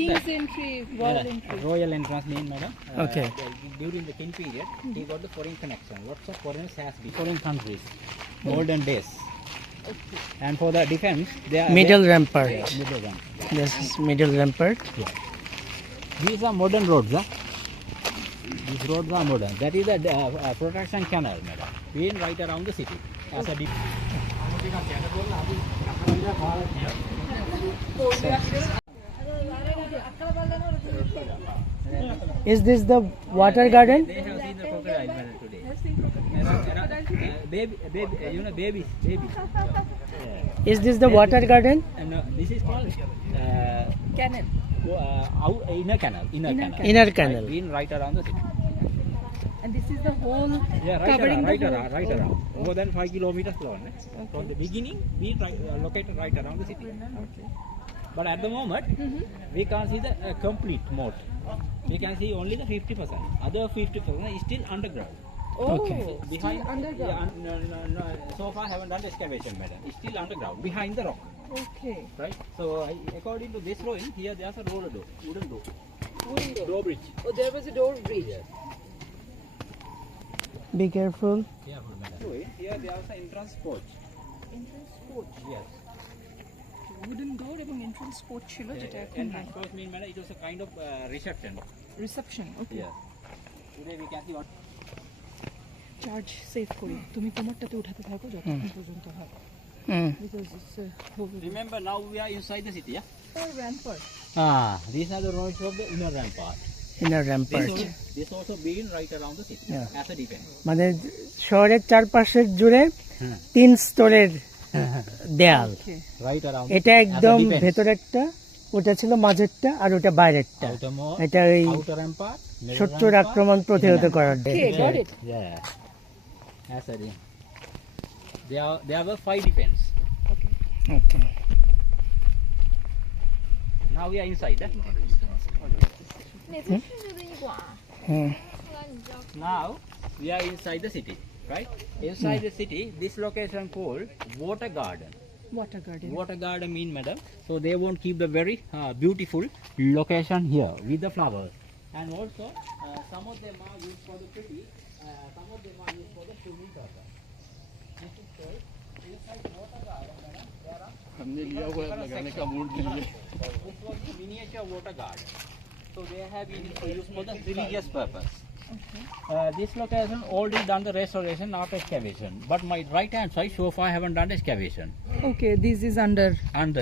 King's entry, royal entry. Royal entrance mean, madam. Okay. During the King period, he got the foreign connection. Lots of foreigners has been foreign countries, olden days. Okay. And for the defense, they are Middle rampart. middle rampart. This is middle rampart. Yeah. These are modern roads. These roads are modern. That is the protection canal, madam. Being right around the city. As a Is this the water garden? They have seen the crocodile madam, today. Babies. Is this the water garden? And this is called Canal. inner canal. Inner canal. Right, being right around the city. And this is the whole Covering covering right around. More than 5 kilometers long. From the beginning, we located right around the city. Okay. But at the moment, we can't see the complete moat. We can see only the 50%. Other 50% is still underground. Oh, Okay. Behind still underground. No, so far haven't done excavation, madam. It's still underground, behind the rock. Okay. Right? So according to this drawing, here there's a roller door, wooden door. Window. Door bridge. Oh, there was a door bridge. Be careful. Careful, madam. Here there's an entrance porch. Entrance porch. Yes. Wooden door এবং entrance porch ছিল যেটা এখন নাই। Entrance porch mean, madam, it was a kind of reception. Reception. Okay. Yes. Today we can see what. Charge save করি তুমি কোমরটাতে উঠাতে থাকো যতক্ষণ পর্যন্ত হয় because it's a whole Remember, now we are inside the city, yeah? rampart. These are the ruins of the inner rampart. Inner rampart. This also being right around the city as a defense. মানে শহরের চারপাশের জুড়ে 3 স্তরের দেয়াল। Okay. Right around. এটা as a একদম defense. ভেতরেরটা, ওটা ছিল মাঝেরটা আর ওটা বাইরেরটা। Outermost, এটা ওই outer rampart, middle শত্রুর rampart, আক্রমণ প্রতিহত করার Okay, got it. Yeah. As a there were 5 defense. Okay. Okay. Now we are inside. Now we are inside the city, right? Inside the city, this location called water garden. Water garden. Water garden mean, madam, so they won't keep the very beautiful location here with the flowers. And also, some of them are used for the pretty, some of them are used for the swimming purpose. This is called inside water garden, madam. There are हमने लिया हुआ है लगाने का mood नहीं है। this was the miniature water garden. So they have been used for the religious purpose. Okay. This location already done the restoration after excavation, but my right hand side so far haven't done excavation. Okay, this is under. And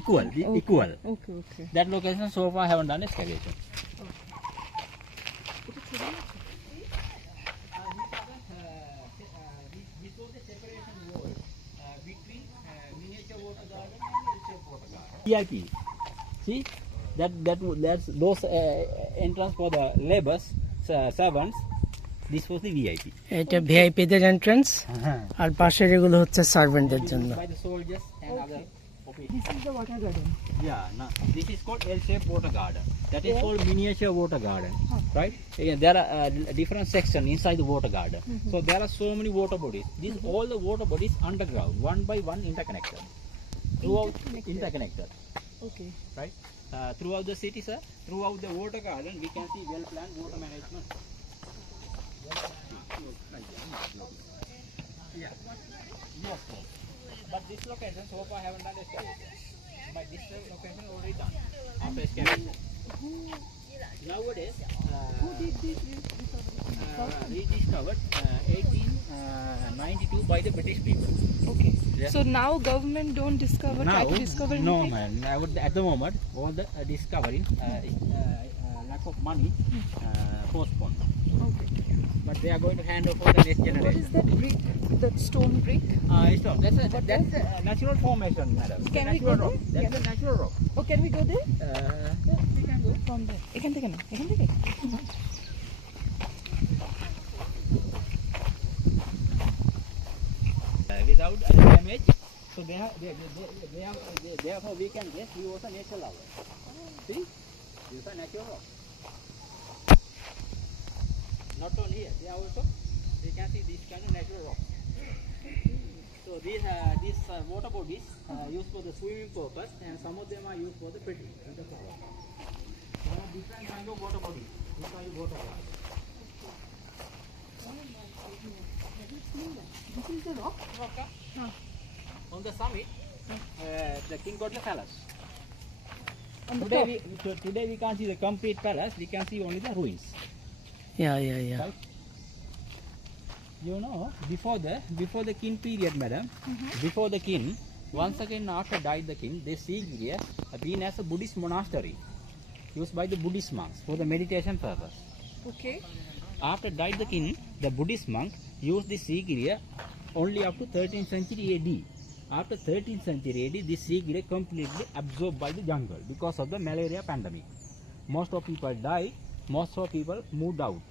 equal, Okay. equal. Okay, okay. That location so far haven't done excavation. This was the separation wall between miniature water garden and L-shaped water garden. VIP. See, that's those entrance for the laborers, servants. This was the VIP. এটা ভিআইপিদের entrance আর পাশের এগুলো হচ্ছে সার্ভেন্টদের জন্য। By the soldiers and other officials. This is the water garden. Yeah, no, this is called L-shaped water garden. That is called miniature water garden, right? There are different sections inside the water garden. So there are so many water bodies. These all the water bodies underground, one by one interconnected. Throughout interconnected, Okay. right? Throughout the city, sir, throughout the water garden, we can see well-planned water management. Yeah. Yes, sir. But this location so far haven't done excavation. But this location already done after excavation. Nowadays, Who did this? rediscovered 1892 by the British people. Okay. Yeah. So now government don't discover, try to discover no anything? man. At the moment, all the discovering lack of money postponed. Okay. But they are going to hand over for the next What generation. is that brick? That stone brick? Stop. That's a natural formation, madam. Can we natural go rock. there? That's a natural rock. Oh, can we go there? Yes, we can go. From there. এখান থেকে না, এখান থেকে? Without damage, so therefore we can guess he was a natural lover. See, this is a natural rock. Not only here, there also we can see this kind of natural rock. So these water bodies used for the swimming purpose, and some of them are used for the pretty with the flower. There are different kind of water bodies. These are the water bodies. This is the rock. On the summit, the King got the palace. On the Today we can't see the complete palace. We can see only the ruins. Yeah, yeah, yeah. Right? You know, before the king period, madam, before the king, once again after died the king, this Sigiriya been as a Buddhist monastery used by the Buddhist monks for the meditation purpose. Okay. After died the king, the Buddhist monk used this Sigiriya only up to 13th century AD. After 13th century AD, this Sigiriya completely absorbed by the jungle because of the malaria pandemic. Most of people died, most of people moved out.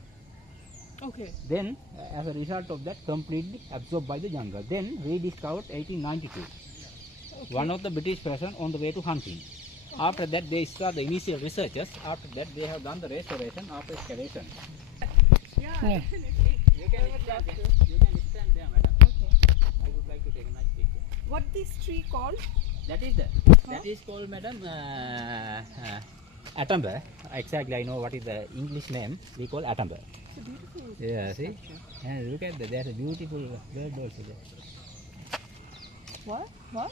Okay. Then, as a result of that, completely absorbed by the jungle. Then, rediscovered 1892. Okay. One of the British person on the way to hunting. After that, they start the initial researches. After that, they have done the restoration after excavation. Yeah, Yeah. definitely. You can stand there. You can stand there, madam. Okay. I would like to take a nice picture. What this tree called? That is that is called, madam, atamber. Exactly, I know what is the English name. We call atamber. It's a beautiful. Yeah, see? structure. And look at that. There's a beautiful bird also there. What? What?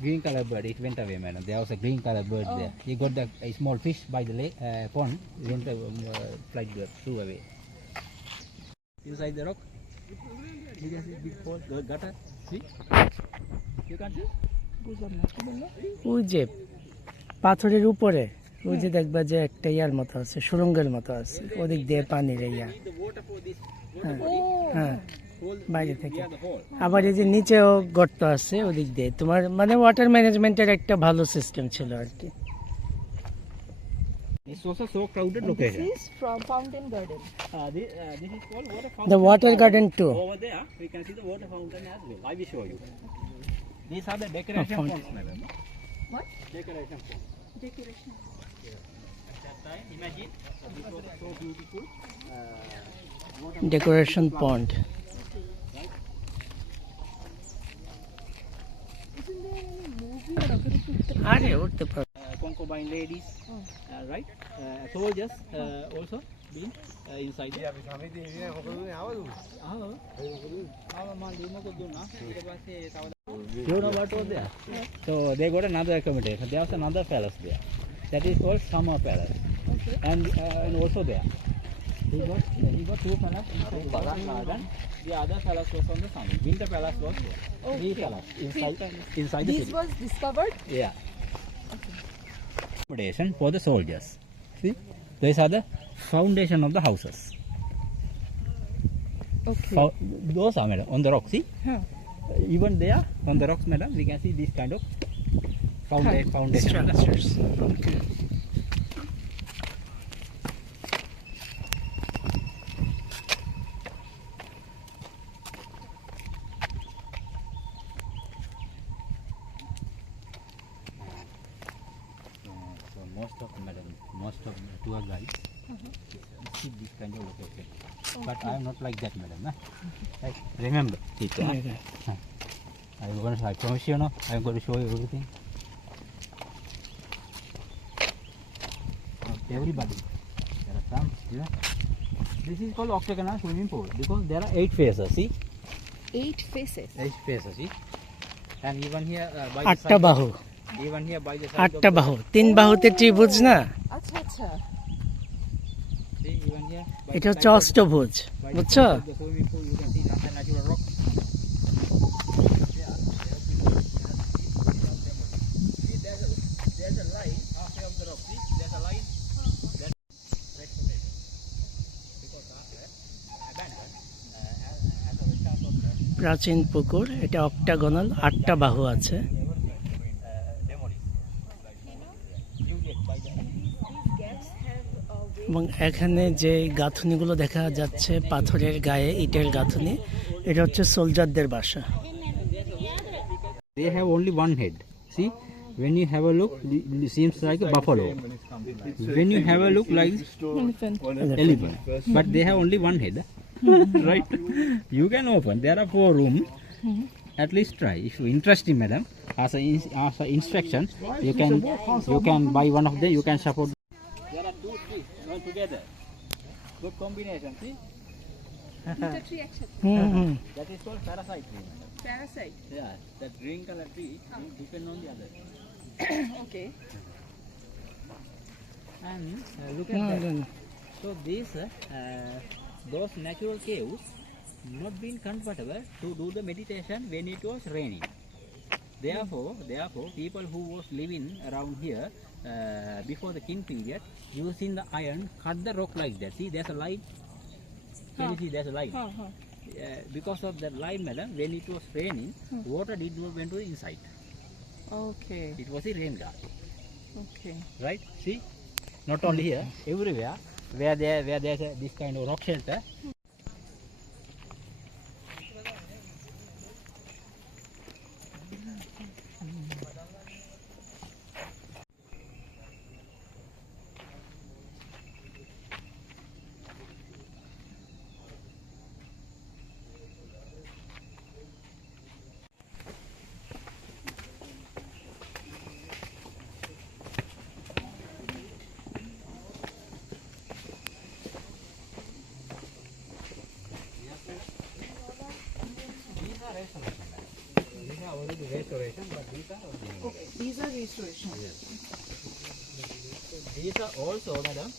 Green color bird. It went away, madam. There was a green color bird Oh. there. He got a small fish by the lake, pond. Went flight bird flew away. Inside the rock, you can see big hole, the gutter. See? You can see? বুঝলাম না কি বললো? ওই যে পাথরের উপরে ওই যে দেখবা যে একটা ইয়ার মতো আছে, সুরঙ্গের মতো আছে, ওদিক দিয়ে পানির ইয়া। The water for this হ্যাঁ, ও হ্যাঁ, hole, বাইরে থেকে। yeah, the hole. আবার এই যে নিচেও গর্ত আছে ওদিক দিয়ে। তোমার মানে ওয়াটার ম্যানেজমেন্টের একটা ভালো সিস্টেম ছিল আর কি। It's also so crowded This location. is from Fountain Garden. This is called water fountain. The water garden too. Over there, we can see the water fountain as well. I will show you. These are the decoration fountain. ponds, madam. What? Decoration ponds. Decoration. At that time, imagine this was so beautiful. Water decoration pond. Isn't there any movie or documentary? আরে উঠতে পারো। concubine ladies, Oh. right? Soldiers also been inside there. You know what was there? So they got another accommodation. There was another palace there. That is called Summer Palace. Okay. And also there. He got two palaces inside Bagan Garden. The other palace was on the summit. Winter Palace was there. Three Okay. palaces Three inside palaces. inside the This city. was discovered. Yeah. Accommodation for the soldiers. See, these are the foundation of the houses. Okay. Those are, madam, on the rock. See, Huh. even there on the rocks, madam, we can see this kind of foundation. Structures. So most of the tour guides see this kind of location. But I am not like that, madam. Right? Remember, teacher. I promise you, no, I am going to show you everything. Everybody. There are some, you know. This is called octagonal swimming pool because there are 8 phases. See, 8 faces. 8 phases. See, and even here by the আটটা side, বাহু, even here by the side of আটটা the, বাহু, তিন বাহুতে ত্রিভুজ না, আচ্ছা আচ্ছা। see, even here by এটা the হচ্ছে side of অষ্টভুজ, by the বুঝছো? side of the swimming pool, you can see another natural rock. There's a line halfway of the rock. See, there's a line. That restoration because after abandoned as a result of the প্রাচীন পুকুর, এটা octagonal, আটটা বাহু আছে। এবং এখানে যে গাঁথনিগুলো দেখা যাচ্ছে পাথরের গায়ে ইটের গাঁথনি, এটা হচ্ছে সোলজারদের বাসা। They have only one head. See, when you have a look, it seems like a buffalo. When you have a look, like elephant. But they have only one head. Right? You can open. There are 4 rooms. at least try. If you're interested, madam, as a instruction, you can buy one of them. You can support. There are two trees all together. Good combination. See? The tree actually. That is called parasite tree. Parasite. Yeah, that green color tree will depend on the other. Okay. And look at that. So these, those natural caves, not been comfortable to do the meditation when it was raining. Therefore, people who was living around here before the king period, using the iron, cut the rock like that. See, there's a line. Can you see there's a line? Because of that line, madam, when it was raining, water did not went to the inside. Okay. It was a rain garden. Okay. Right? See? Not only here, everywhere where there's this kind of rock shelter. These are already restoration, but these are original. Okay. These are restoration. Yes. These are also, madam,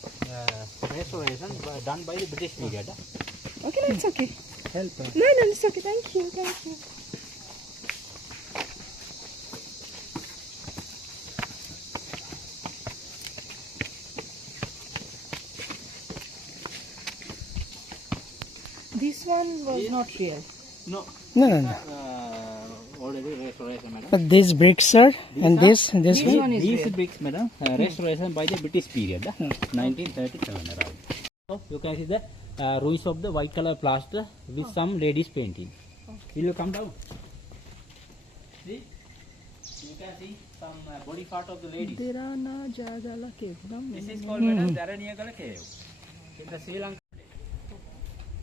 restoration done by the British period. Okay, no, it's okay. Help. No, it's okay. Thank you. Thank you. This one was not real. No. No. Already restoration, madam. But these bricks, sir, and this one. one is These real. bricks, madam, restoration by the British period, 1937 around. So you can see the ruins of the white color plaster with some ladies painting. Will you come down? See? You can see some body part of the ladies. Dirana Jagala cave. This is called madam Dharaniyagala cave. In the Sri Lanka.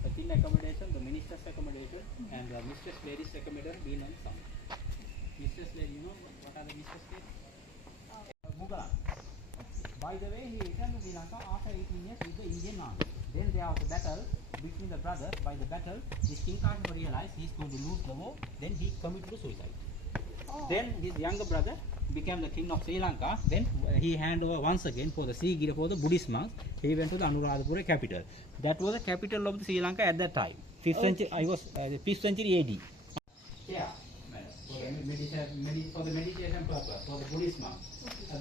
The thin accommodation, the minister's accommodation, and the mistress ladies accommodation being on some. Mistress lady, you know what are the mistress ladies? Mughal. By the way, he returned to Sri Lanka after 18 years with the Indian army. Then there was a battle between the brothers. By the battle, this King Kashyapa realized he is going to lose the war. Then he committed suicide. Then his younger brother became the king of Sri Lanka. Then he handed over once again for the Sigiriya, for the Buddhist monks. He went to the Anuradhapura capital. That was the capital of the Sri Lanka at that time. 5th century. I was 5th century AD. Yeah, for the meditation purpose, for the Buddhist monks.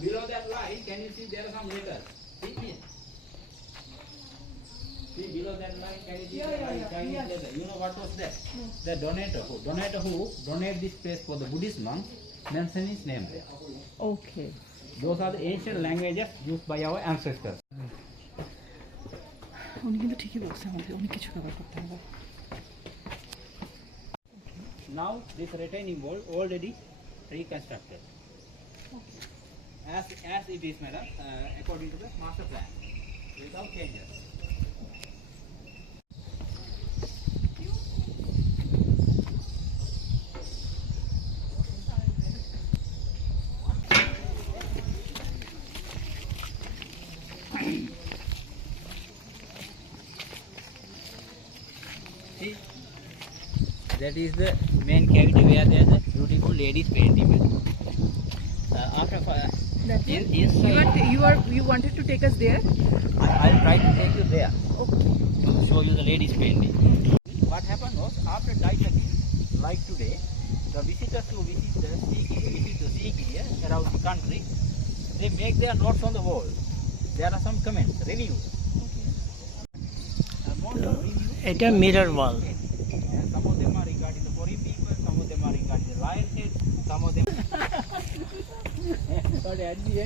Below that line, can you see there are some letters? See here. See below that line, can you see Chinese letter? You know what was that? The donator who donated this place for the Buddhist monks, mention his name there. Okay. Those are the ancient languages used by our ancestors. উনি কিন্তু ঠিকই বলছে আমাদের অনেক কিছু cover করতে হবে। Now this retaining wall already reconstructed. As it is, madam, according to the master plan, without changes. See, that is the main cavity where there is a beautiful ladies painting. After You wanted to take us there? I'll try to take you there Okay. to show you the ladies painting. What happened was, after died the king, like today, the visitors who visit the Sigiriya around the country, they make their notes on the wall. There are some comments, reviews. Most of reviews, এটা mirror wall. and some of them are regarding the foreign people, some of them are regarding the lion head, some of them. But at the end,